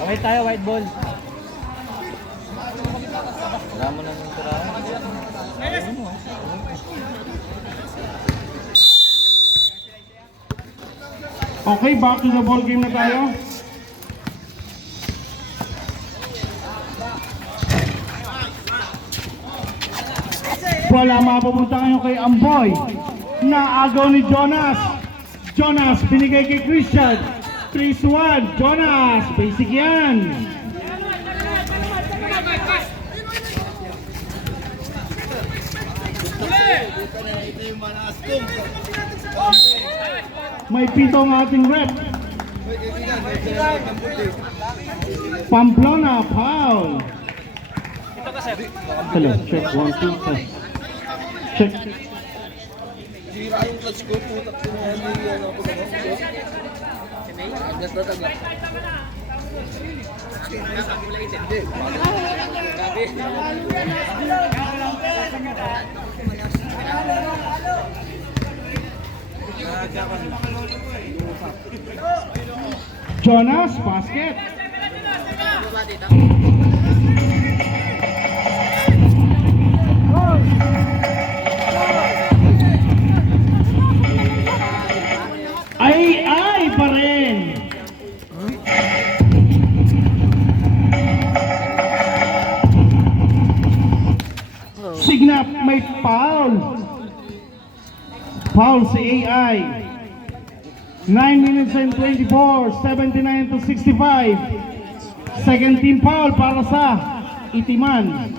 Away tayo, white ball. Wala mo nang tirahan. Okay, back to the ball game na tayo. Wala, mapupunta kayo kay Amboy. Naagaw ni Jonas. Jonas, binigay kay Christian. 3-1, Jonas, basic yan. May pito ang ating rep. Pamplona, foul. Hello, check 1, 2, test. Check. Sira yung clutch ko, putak ko na yan ako na agad na taga. Jonas, basket. Ay pa rin. Signap, may foul. Foul si AI. 9 minutes and 24, 79 to 65. Second team foul para sa Itiman.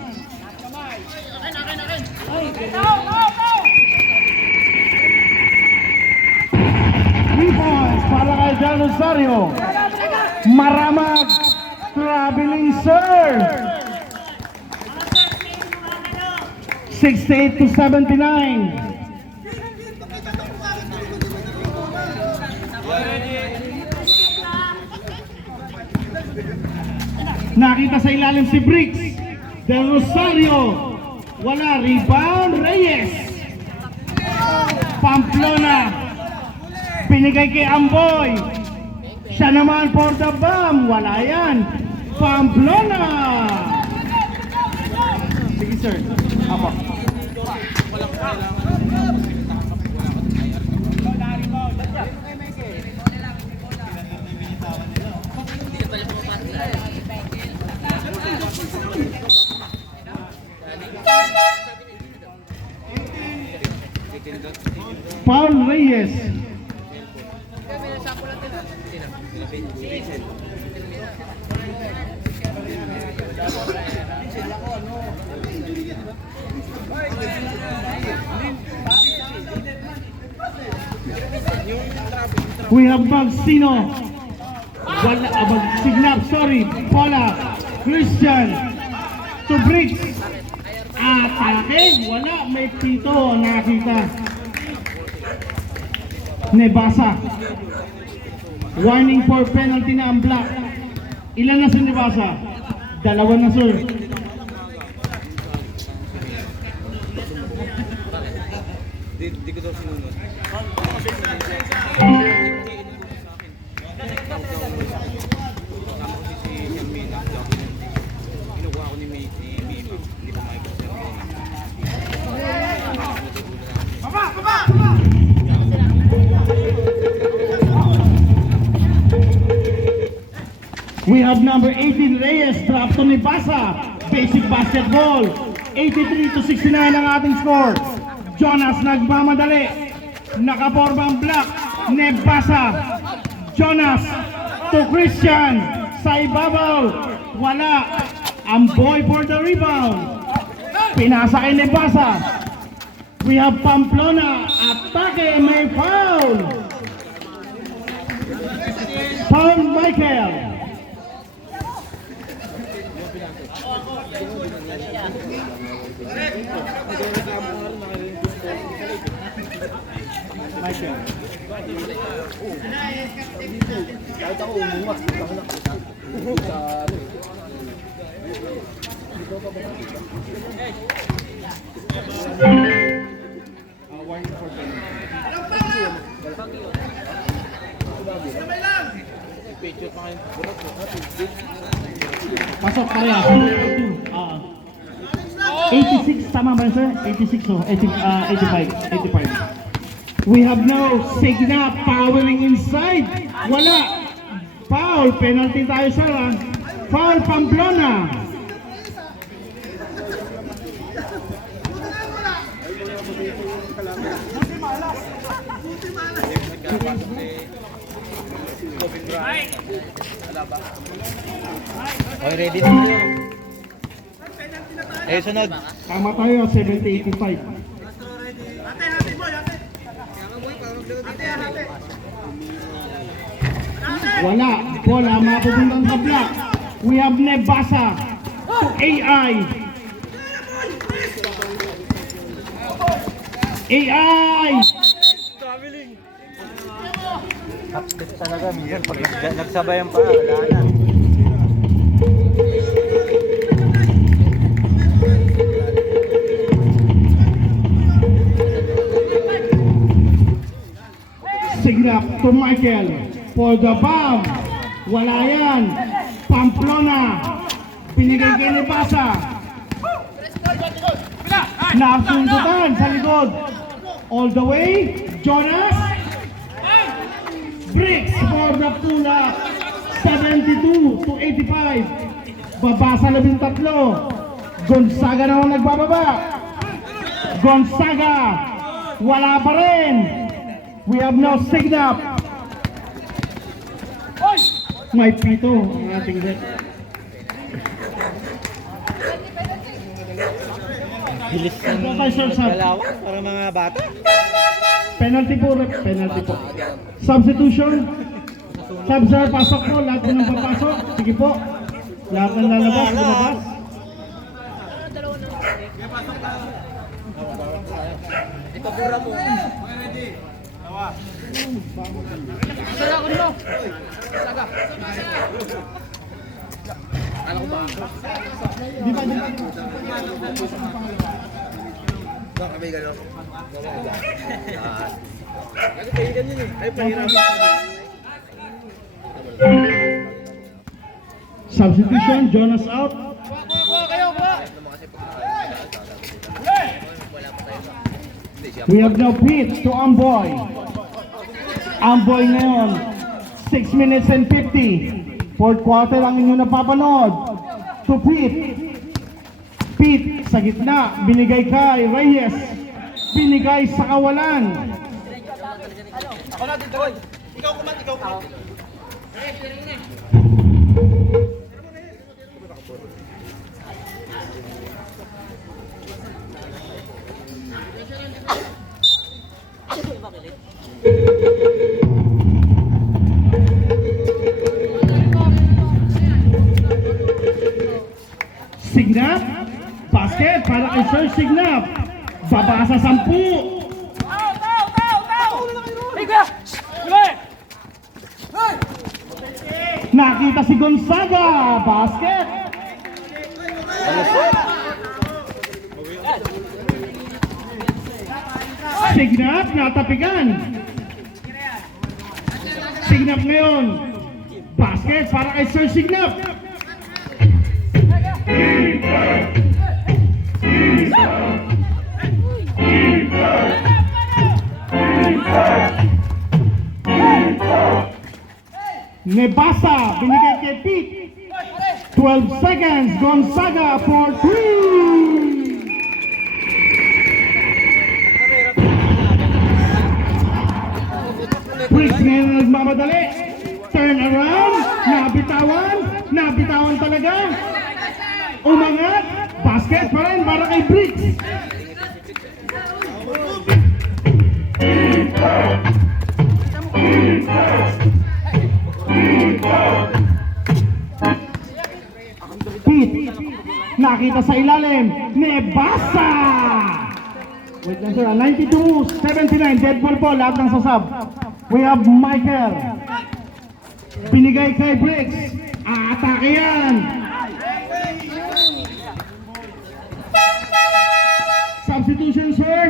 3 points para kay John Rosario. Maramag traveling serve. 68 to 79. Nakita sa ilalim si Briggs. Del Rosario. Wala, rebound, Reyes. Pamplona. Pinigay kay Amboy. Siya naman for the bomb. Wala yan. Pamplona. Sige sir. Apo. Paul Reyes. We have Magsino. Wala, Signap, sorry. Paula, Christian, to Briggs. Atake, wala, may pito, nakita. Nebasa. Warning for penalty na ang black. Ilan na si Nebasa? Dalawa na sir. Di ko daw sinunod. Kinukuha ko ni Mima. Hindi ko makikita. We have number 18 Reyes, drop to Nebasa. Basic basketball. 83 to 69 ang ating score. Jonas nagmamadali. Nakaporma ang black. Nebasa. Jonas to Christian. Sa ibabaw. Wala. Amboy for the rebound. Pinasa kay Nebasa. We have Pamplona. Atake, may foul. Foul Michael. Michael. Kahit ako umuwas, Warning for penalty. Pasok parehas. 86, tama ba sir? 86 oh, 85. We have now Signa powering inside. Wala. Foul, penalty tayo sir ah. Foul Pamplona. Okay, ready na tayo. Eh, sunod. Tama tayo, 70-85. Wala. Bola, mapupuntang sa block. We have Nebasa to AI. AI! Upstep talaga, minsan pag nagsabayan pa, wala na. Signap to Michael for the bomb. Wala yan. Pamplona. Pinigay kay Nebasa. Nasundutan sa likod. All the way. Jonas. Bricks for the pull-up. 72-85. Babasa 13. Gonzaga naman nagbababa. Gonzaga. Wala pa rin. We have no Signap. May pito ang ating set. Bilis ng galawang para mga bata. Penalty po, rep. Penalty po. Substitution. Subsir, pasok po. Lahat po ng papasok. Sige po. Lahat ng lalabas, lumabas. Di ba? Kami gano'n. Kasi kahigan yun eh. Ay, pahirap. Substitution, Jonas out. We have now Pete to Amboy. Amboy ngayon, 6 minutes and 50. Fourth quarter ang inyo napapanood. To Pete. Pete sa gitna, binigay kay Reyes. Binigay sa kawalan. Ako natin, Dagoy. Ikaw kumat. Signap. Basket para kay Sir Signap. Babasa 10. Nakita si Gonzaga. Basket. Signap natapigan. Signap ngayon. Basket para kay Sir Signap. Nebasa, binigay kay Pete. 12 seconds, Gonzaga for 3. Bricks ngayon nagmamadali. Turn around, nabitawan talaga. Umangat, basket pa rin para kay Bricks. Pete, nakita sa ilalim, Nebasa! Wait lang sir, 92-79, dead ball po, lahat ng sasab. We have Michael. Binigay kay Bricks. Aatake yan. Substitution sir.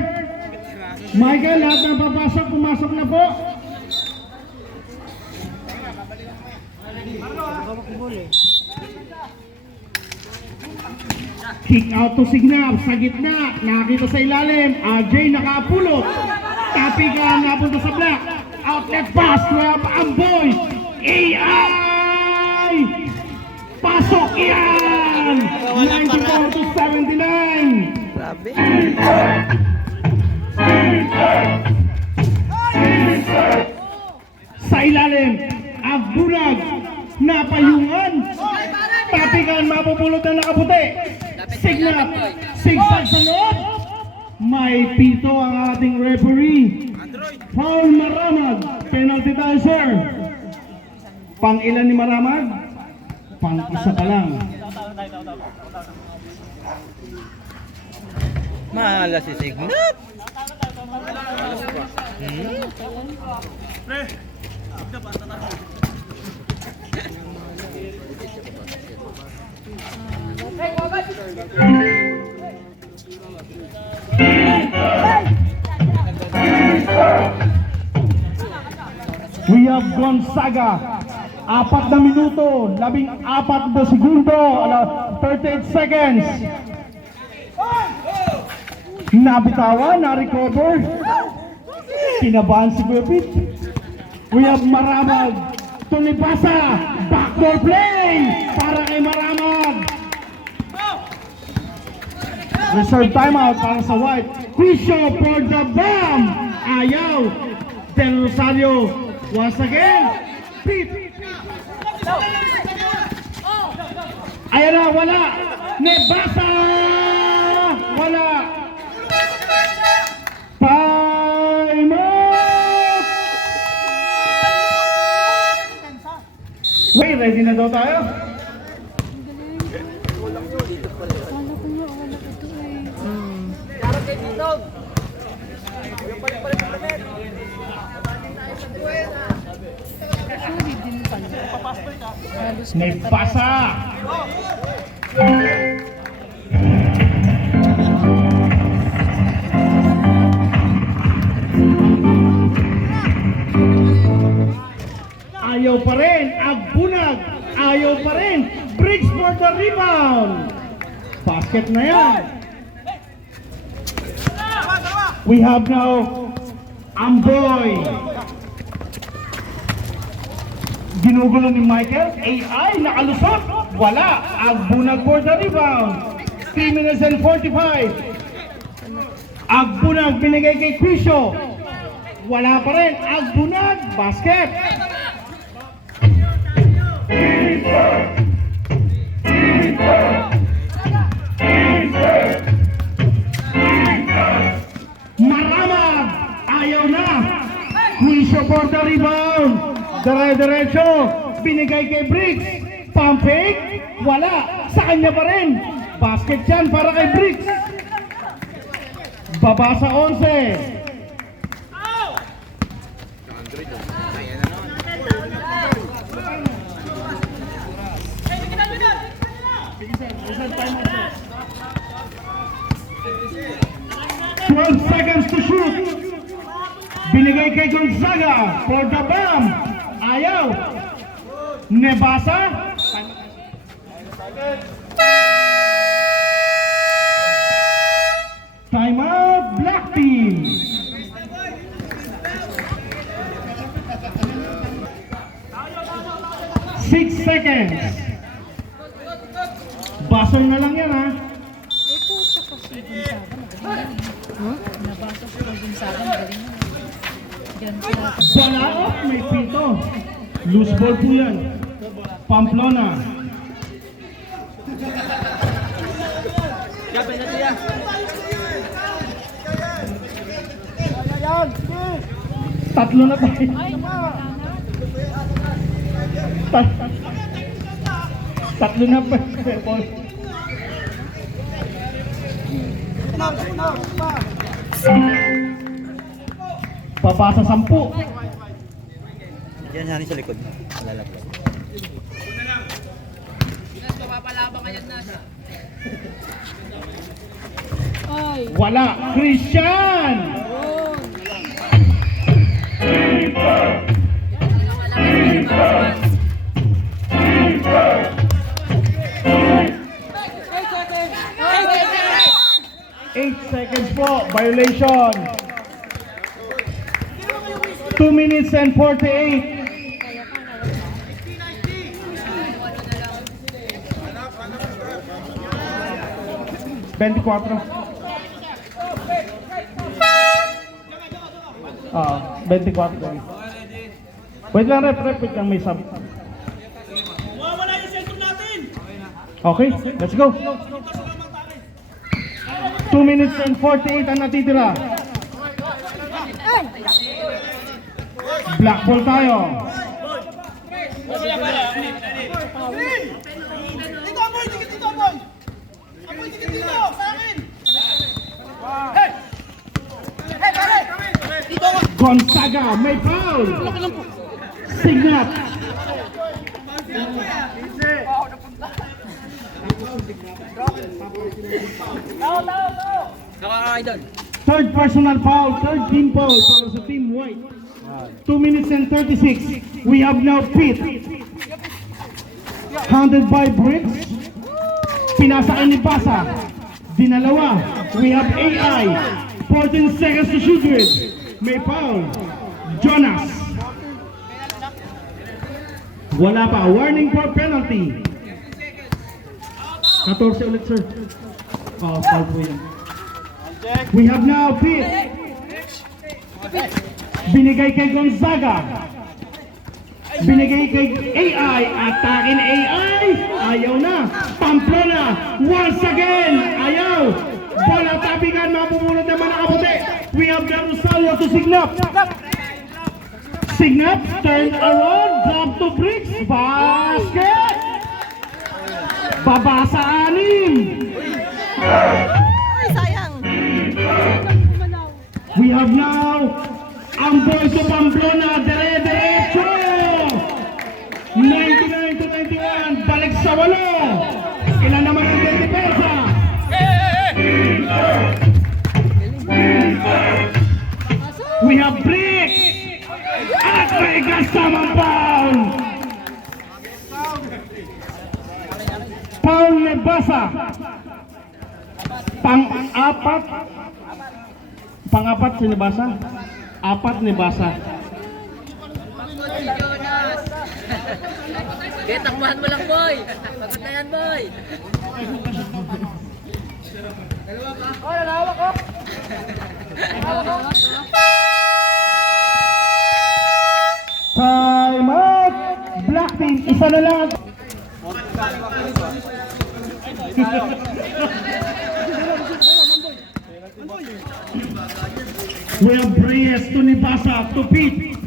Michael, lahat ng papasok, pumasok na po. Kick out to Signap sa gitna. Nakita sa ilalim. AJ nakapulot. Tapikan napunta sa block. Outlet pass na Amboy. AI! Pasok yan! 94 to 79. Grabe. Sa ilalim. Agbunag. Napayungan. Tapikan mapupulot na nakaputi. Signap. Sigsag sa loob. May pito ang ating referee. Foul Maramag. Penalty tayo, sir. Pang ilan ni Maramag? Pang isa pa lang. Mahala si Signat. We have Gonzaga. 4 na minuto, 14 na segundo, 38 seconds. Nabitawan, na-recover. Kinabahan si Kuya Pete. We have Maramag. Tulipasa. Backdoor play para kay Maramag. Reserve timeout para sa White. Quisio for the bomb. Ayaw. Del Rosario. Once again. Pete. Ayan na, wala. Nebasa. Wala. Time out. Wait, ready na daw tayo? Nebasa. Ayaw pa rin. Agbunag. Ayaw pa rin. Briggs for the rebound. Basket na yan. We have now Amboy. Ginugulo ni Michael. AI nakalusot. Wala. Agbunag for the rebound. 3 minutes and 45. Agbunag binigay kay Quisio. Wala pa rin. Agbunag. Basket. Maramag. Ayaw na. Quisio for the rebound. Dire-diretso. Binigay kay Briggs. Pump fake. Wala. Sa kanya pa rin. Basket yan para kay Briggs. Baba sa 11. Seconds to shoot. Binigay kay Gonzaga for the bomb. Ayaw. Nebasa. Timeout, Black Team. Six seconds. Basol na lang yan, ha? Ito, tsaka si Gonzaga, magaling. Nabasa si Gonzaga, magaling. Diyan sila. Balaot, may pito. Loose ball po yan. Pamplona. Tatlo na tayo. Tatlo na pa. Papasa 10. Diyan hani sa likod. Lalapos. Ay, Wala. Christian. violation. 2 minutes and 48. Ah, 24. Wait lang, wait lang, may sub. Okay, let's go. 2 minutes and 48 ang natitira. Black ball tayo. Dito, boy! Dito, boy! Amoy, dito! Sa akin! Gonzaga, may foul. Signat. Third personal foul, third team foul para sa team white. 2 minutes and 36. We have now Pete. Handled by Bricks. Pinasaan ni Basa. Dinalawa. We have AI. 14 seconds to shoot with. May foul. Jonas. Wala pa. Warning for penalty. 14 ulit, sir. Oh, foul po yan. We have now Pete. Binigay kay Gonzaga. Binigay kay AI. Atakin AI. Ayaw na. Pamplona. Once again. Ayaw. Bola tabigan. Mapumulot naman ang kaputi. We have the Rosario to Signap. Signap. Turn around. Drop to Bricks. Basket. Babasa 6. We have now ang boys of Pamplona, dire-diretso! 99 to 91, balik sa 8. Ilan naman ang depensa? We have Bricks! At may kasamang foul! Foul ni Basa. Pang-apat si Basa. 4 ni Basa. Kaya takbuhan mo lang, boy. Pagod na yan, boy. Time out! Black team, isa na lang. We have Reyes to Nibasa to Pete.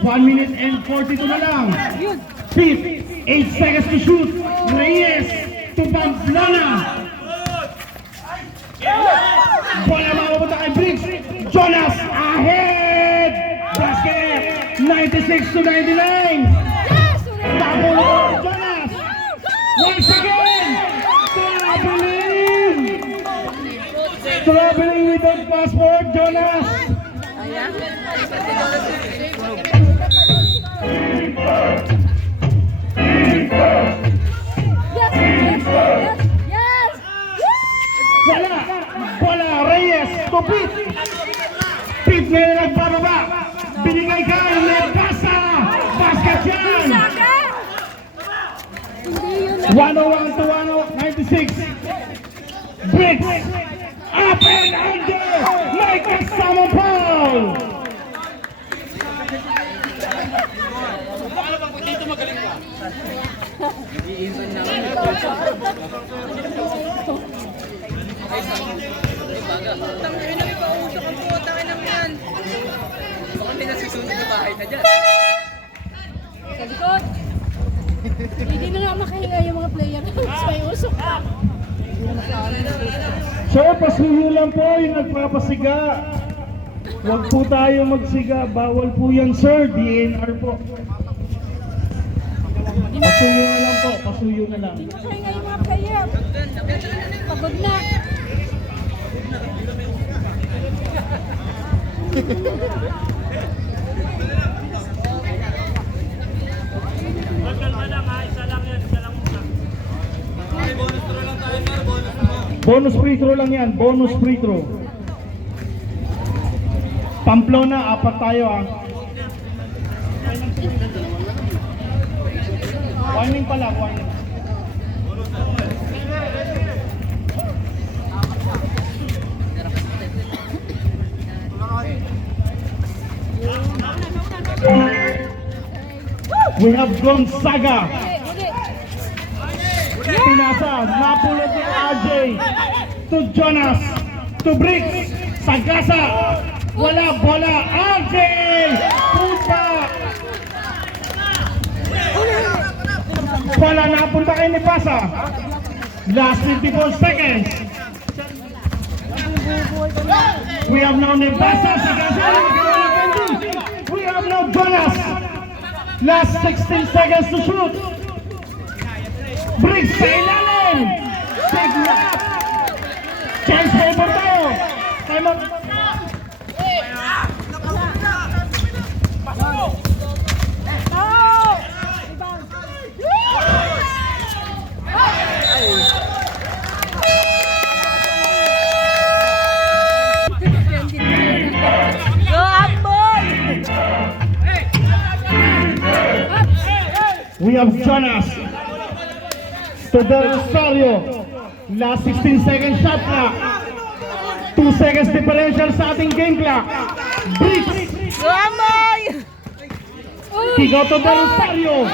1 minute and 42 na lang. Pete, 8 seconds to shoot. Reyes to Pamplona. Bola mapupunta kay Briggs. Jonas ahead. Basket. 96 to 99. Tapos Jonas. Once again. Traveling without passport, Jonas. Wala, Reyes to Pete. Pete na nagbababa. Binigay ka, Basa. Basket yan. 101 to 96. Bricks. Up and under. May kasama foul. Sa likod. Hindi na nga makahinga yung mga player. May usok pa. Sir, pasuyo lang po yung nagpapasiga. Huwag po tayo magsiga. Bawal po yan, sir. DNR po. Pasuyo na lang po. Pasuyo na lang. Hindi makahinga yung mga player. Pagod na. Bonus free throw lang yan. Bonus free throw. Pamplona, apat tayo ah. Warning pala, warning. We have Gonzaga. Pinasa, napulot ni RJ to Jonas, to Briggs, Sagasa, wala bola, RJ, punta. Bola napunta kay Nipasa. Last 54 seconds. We have now Nipasa, Sagasa, we have now Jonas. Last 16 seconds to shoot. Briggs sa ilalim. Big lap. Chance favor tayo. Time out. Go up, boy! We have Jonas to Del Rosario. Last 16 seconds shot clock. 2 seconds differential sa ating game clock. Briggs. Go up, boy! Kick out to Del Rosario.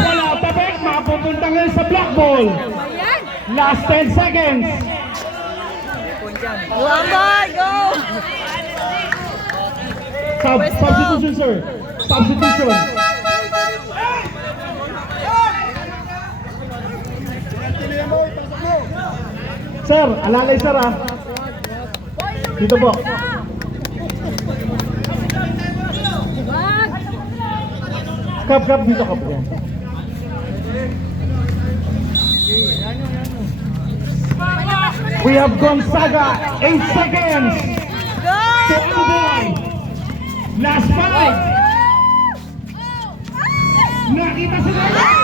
Bola tabek. Mapupunta ngayon sa black ball. Ayan! Last 10 seconds. Go up, boy! Go! Substitution, sir. Substitution. Sir, alalay sir ah. Dito po. Kap, dito ka po. We have Gonzaga, 8 seconds. Go! To Andoy. Last 5. Nakita sila.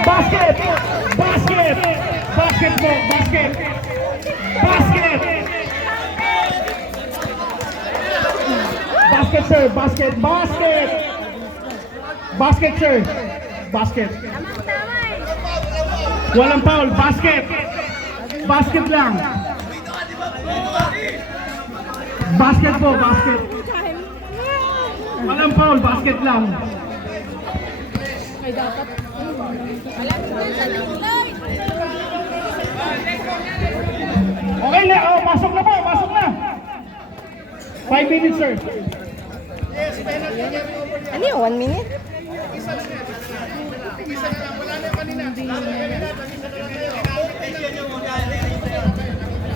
Basket! Basketball! Basket! Basket, sir! Basket! Basket, sir! Basket! Walang foul! Basket! Basket lang! Basket po! Basket! Walang foul! Basket lang! Ay, dapat. Okay na, oh, pasok na po, pasok na. 5 minutes, sir. Ano yun? 1 minute?